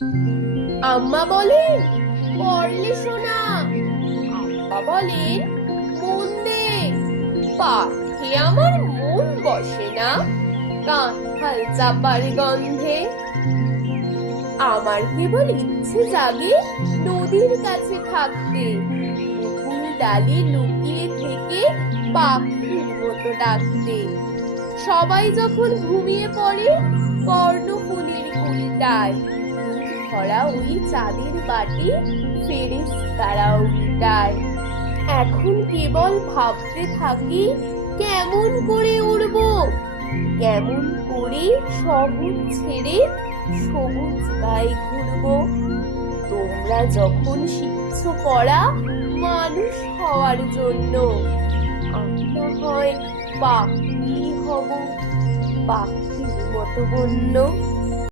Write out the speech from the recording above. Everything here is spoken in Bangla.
আম্মা বলেন পড়লে শোনা, আব্বা বলেন মন দে, পাখে আমার মন বসে না কাঁঠাল চাপার গন্ধে। আমার কেবল ইচ্ছে জাগে নদীর কাছে থাকতে, মুকুল ডালে লুকিয়ে থেকে পাখির মতো ডাকতে। সবাই যখন ঘুমিয়ে পড়ে কর্ণফুলীর কুড়িটায়, ভরা ওই চাঁদের বাটি ফেরেশতারা উল্টায়। এখন কেবল ভাবতে থাকি কেমন করে উড়বো, কেমন করে শহর ছেড়ে সবুজ গায়ে ঘুরবো। তোমরা যখন শিখছো পড়া মানুষ হওয়ার জন্য, আমি না হয় পাখি হব, পাখির মতো বন্য।